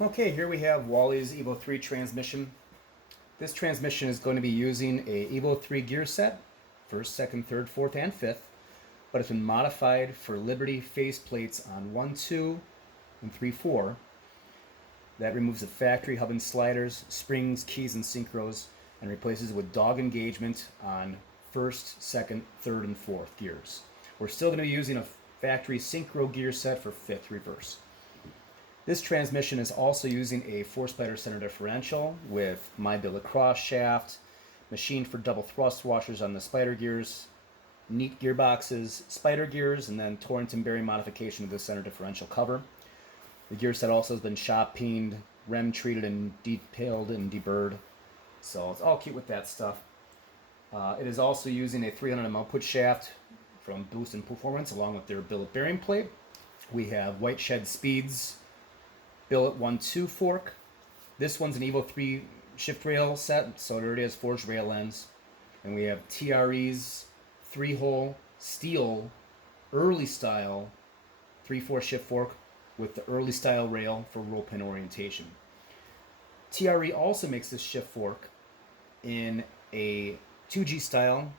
Okay, here we have Wally's Evo 3 transmission. This transmission is going to be using a Evo 3 gear set, first, second, third, fourth, and fifth, but it's been modified for Liberty faceplates on 1, 2, and 3, 4. That removes the factory hub and sliders, springs, keys, and synchros, and replaces it with dog engagement on first, second, third, and fourth gears. We're still going to be using a factory synchro gear set for fifth reverse. This transmission is also using a 4-spider center differential with my billet cross shaft, machined for double thrust washers on the spider gears, neat gearboxes, spider gears, and then Torrington Berry modification of the center differential cover. The gear set also has been shop peened, rem treated, and detailed and deburred. So it's all cute with that stuff. It is also using a 300mm output shaft from Boost and Performance along with their billet bearing plate. We have White Shed Speeds billet 1-2 fork. This one's an Evo 3 shift rail set, so it already has forged rail ends. And we have TRE's 3-hole steel early style 3/4 shift fork with the early style rail for roll pin orientation. TRE also makes this shift fork in a 2G style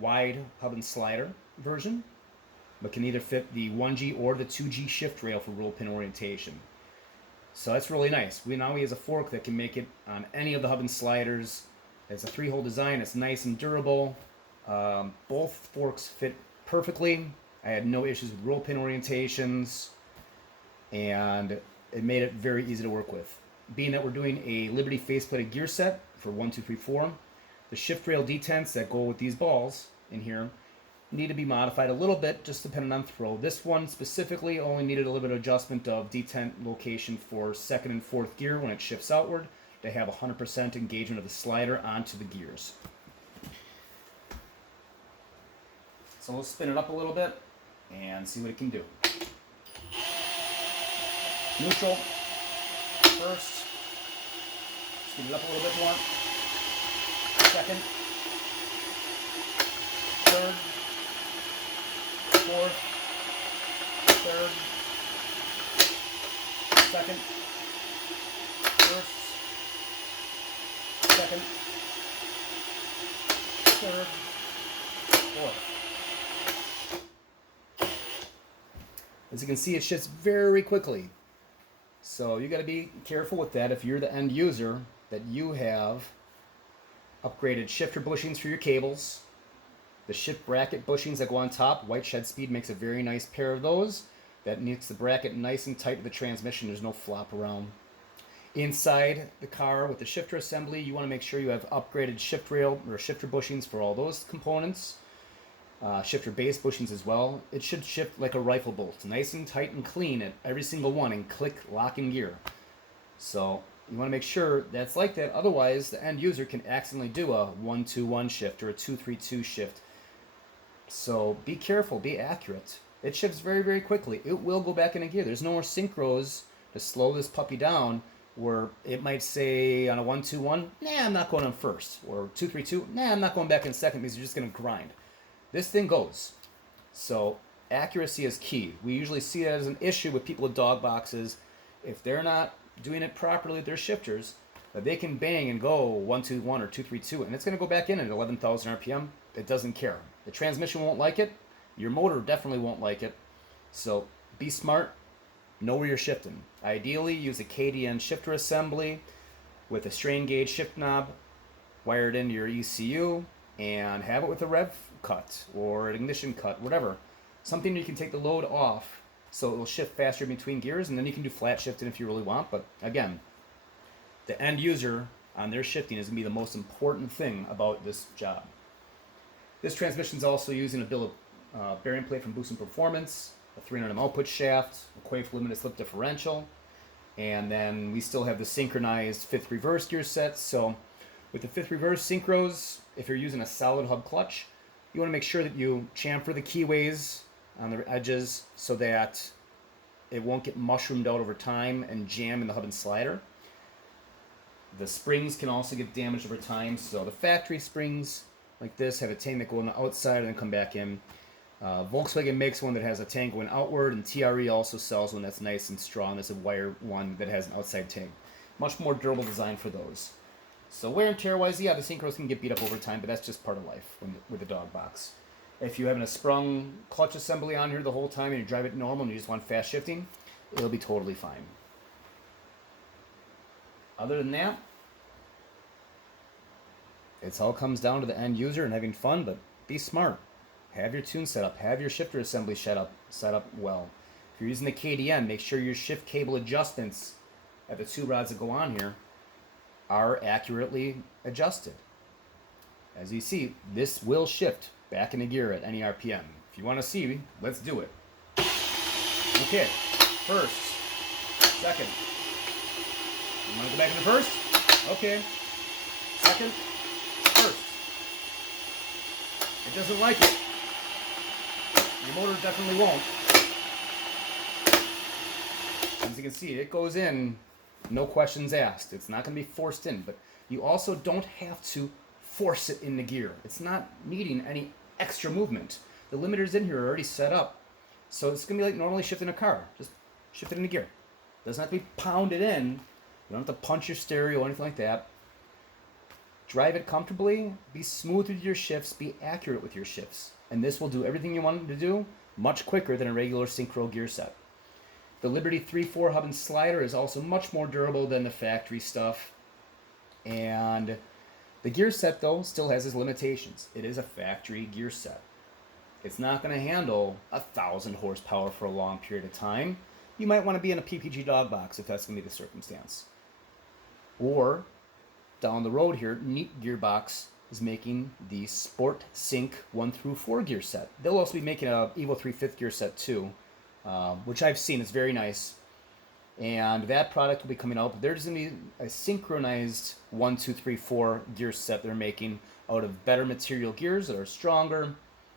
wide hub and slider version, but can either fit the 1G or the 2G shift rail for roll pin orientation. So that's really nice. Now he has a fork that can make it on any of the hub and sliders. It's a 3-hole design. It's nice and durable. Both forks fit perfectly. I had no issues with roll pin orientations, and it made it very easy to work with. Being that we're doing a Liberty faceplated gear set for 1, 2, 3, 4, the shift rail detents that go with these balls in here need to be modified a little bit, just depending on throw. This one specifically only needed a little bit of adjustment of detent location for second and fourth gear when it shifts outward to have 100% engagement of the slider onto the gears. So we'll spin it up a little bit and see what it can do. Neutral first. Speed it up a little bit more. Second. Third. Fourth, third, second, first, second, third, fourth. As you can see, it shifts very quickly. So you got to be careful with that if you're the end user, that you have upgraded shifter bushings for your cables. The shift bracket bushings that go on top, White Shed Speed makes a very nice pair of those. That makes the bracket nice and tight to the transmission. There's no flop around. Inside the car with the shifter assembly, you want to make sure you have upgraded shift rail or shifter bushings for all those components. Shifter base bushings as well. It should shift like a rifle bolt, nice and tight and clean at every single one, and click, lock, and gear. So you want to make sure that's like that. Otherwise, the end user can accidentally do a 1-2-1 shift or a 2-3-2 shift. So be careful, be accurate. It shifts very, very quickly. It will go back into gear. There's no more synchros to slow this puppy down where it might say on a 1-2-1, nah, I'm not going on first. Or 2-3-2, nah, I'm not going back in second because you're just going to grind. This thing goes. So accuracy is key. We usually see that as an issue with people with dog boxes. If they're not doing it properly with their shifters, that they can bang and go 1-2-1 or 2-3-2, and it's going to go back in at 11,000 RPM. It doesn't care. The transmission won't like it. Your motor definitely won't like it. So be smart. Know where you're shifting. Ideally, use a KDN shifter assembly with a strain gauge shift knob wired into your ECU, and have it with a rev cut or an ignition cut, whatever. Something you can take the load off so it will shift faster between gears, and then you can do flat shifting if you really want. But again, the end user on their shifting is going to be the most important thing about this job. This transmission is also using a billet bearing plate from Boost and Performance, a 300mm output shaft, a Quaife limited slip differential, and then we still have the synchronized fifth reverse gear set. So with the fifth reverse synchros, if you're using a solid hub clutch, you want to make sure that you chamfer the keyways on the edges so that it won't get mushroomed out over time and jam in the hub and slider. The springs can also get damaged over time, so the factory springs like this have a tang that go on the outside and then come back in. Volkswagen makes one that has a tank going outward, and TRE also sells one that's nice and strong. There's a wire one that has an outside tank. Much more durable design for those. So wear and tear wise, yeah, the synchros can get beat up over time, but that's just part of life with the dog box. If you're having a sprung clutch assembly on here the whole time and you drive it normal and you just want fast shifting, it'll be totally fine. Other than that, it all comes down to the end user and having fun, but be smart. Have your tune set up. Have your shifter assembly set up well. If you're using the KDM, make sure your shift cable adjustments at the two rods that go on here are accurately adjusted. As you see, this will shift back into gear at any RPM. If you want to see, let's do it. Okay, first, second. You want to go back into first? Okay. Second, first. It doesn't like it. Your motor definitely won't. As you can see, it goes in, no questions asked. It's not going to be forced in, but you also don't have to force it into gear. It's not needing any extra movement. The limiters in here are already set up, so it's going to be like normally shifting a car. Just shift it into gear. It doesn't have to be pounded in. You don't have to punch your stereo or anything like that. Drive it comfortably, be smooth with your shifts, be accurate with your shifts. And this will do everything you want it to do much quicker than a regular synchro gear set. The Liberty 3.4 hub and slider is also much more durable than the factory stuff. And the gear set, though, still has its limitations. It is a factory gear set. It's not going to handle 1,000 horsepower for a long period of time. You might want to be in a PPG dog box if that's going to be the circumstance. Or, down the road here, Neat Gearbox is making the Sport Sync 1 through 4 gear set. They'll also be making a Evo 3 5th gear set too, which I've seen. It's very nice. And that product will be coming out. There's going to be a synchronized 1, 2, 3, 4 gear set they're making out of better material gears that are stronger,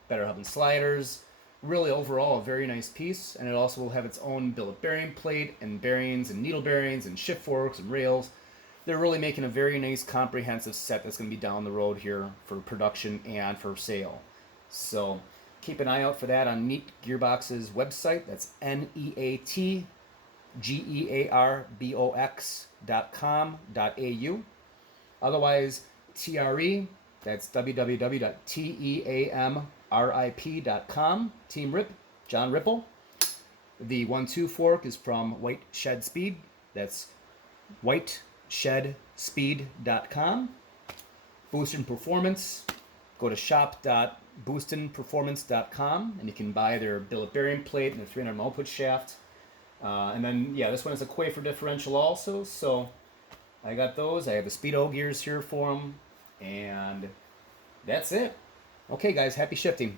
better hub and sliders. Really, overall, a very nice piece. And it also will have its own billet bearing plate and bearings and needle bearings and shift forks and rails. They're really making a very nice comprehensive set that's going to be down the road here for production and for sale. So keep an eye out for that on Neat Gearbox's website. That's neatgearbox.com.au. Otherwise, TRE, that's www.teamrip.com. Team Rip, John Ripple. The 1-2 fork is from White Shed Speed. That's whiteshedspeed.com. Boostin Performance, go to shop.boostinperformance.com and you can buy their billet bearing plate and their 300 output shaft. And then, yeah, this one is a Quafer differential also, so I got those. I have the Speedo gears here for them, and that's it. Okay, guys, happy shifting.